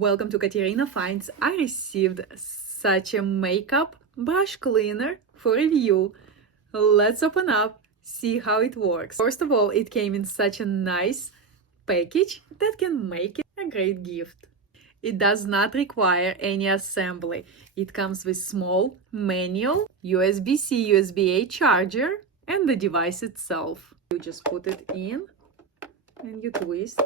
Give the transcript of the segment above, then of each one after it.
Welcome to Katerina Finds. I received such a makeup brush cleaner for review. Let's open up, see how it works. First of all, it came in such a nice package that can make it a great gift. It does not require any assembly. It comes with small manual USB-C, USB-A charger and the device itself. You just put it in and you twist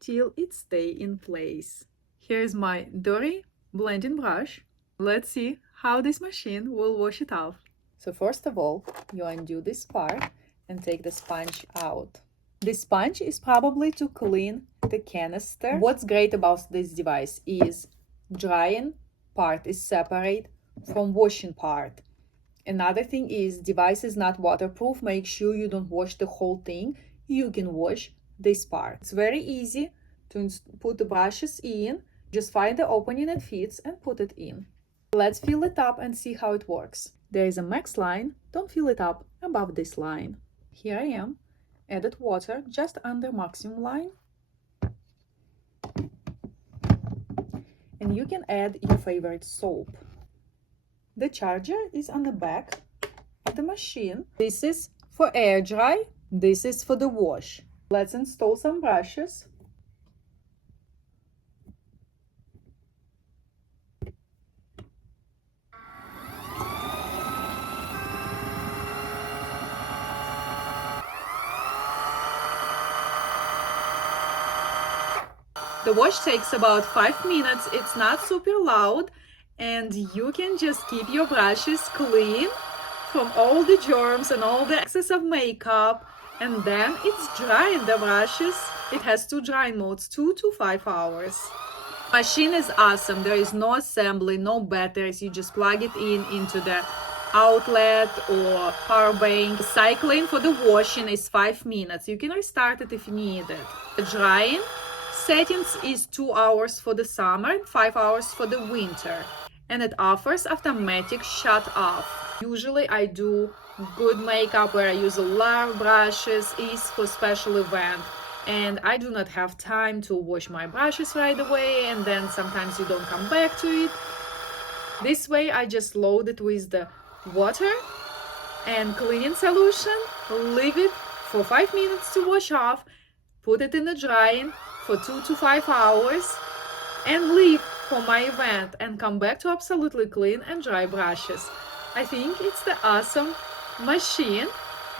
till it stays in place. Here's my dirty blending brush. Let's see how this machine will wash it off. So first of all, you undo this part and take the sponge out. This sponge is probably to clean the canister. What's great about this device is drying part is separate from washing part. Another thing is device is not waterproof. Make sure you don't wash the whole thing. You can wash this part. It's very easy to put the brushes in. Just find the opening that fits and put it in. Let's fill it up and see how it works. There is a max line. Don't fill it up above this line. Here I am. Added water just under maximum line. And you can add your favorite soap. The charger is on the back of the machine. This is for air dry. This is for the wash. Let's install some brushes. The wash takes about 5 minutes. It's not super loud and you can just keep your brushes clean from all the germs and all the excess of makeup. And then it's drying the brushes. It has two drying modes, 2 to 5 hours. Machine is awesome. There is no assembly, no batteries. You just plug it into the outlet or power bank. Cycling for the washing is 5 minutes. You can restart it if you need it. The drying settings is 2 hours for the summer and 5 hours for the winter, and it offers automatic shut off. Usually I do good makeup where I use a lot of brushes is for special event, and I do not have time to wash my brushes right away, and then sometimes you don't come back to it. This way I just load it with the water and cleaning solution, leave it for 5 minutes to wash off, put it in the drying for 2 to 5 hours and leave for my event and come back to absolutely clean and dry brushes. I think it's the awesome machine,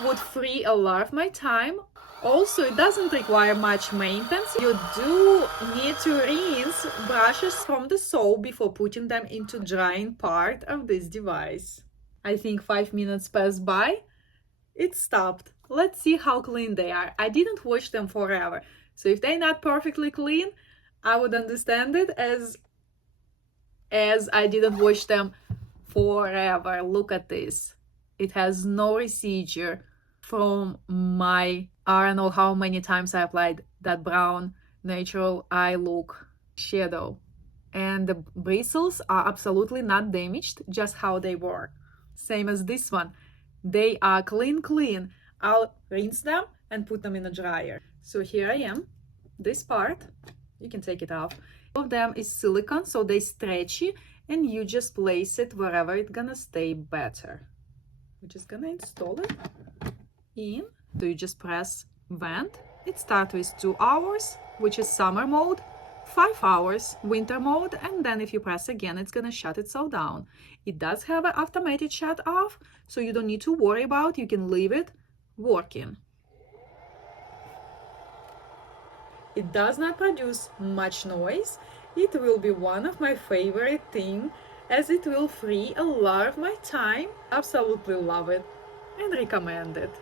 would free a lot of my time. Also, it doesn't require much maintenance. You do need to rinse brushes from the soap before putting them into drying part of this device. I think 5 minutes passed by. It stopped. Let's see how clean they are. I didn't wash them forever. So if they're not perfectly clean, I would understand it as I didn't wash them forever. Look at this. It has no residue from my, I don't know how many times I applied that brown natural eye look shadow. And the bristles are absolutely not damaged, just how they were. Same as this one. They are clean. I'll rinse them and put them in a dryer. So here I am, this part, you can take it off. All of them is silicone, so they stretchy, and you just place it wherever it's gonna stay better. We're just gonna install it in. So you just press vent. It starts with 2 hours, which is summer mode, 5 hours, winter mode, and then if you press again, it's gonna shut itself down. It does have an automated shut off, so you don't need to worry about, you can leave it working. It does not produce much noise. It will be one of my favorite things as it will free a lot of my time. Absolutely love it and recommend it.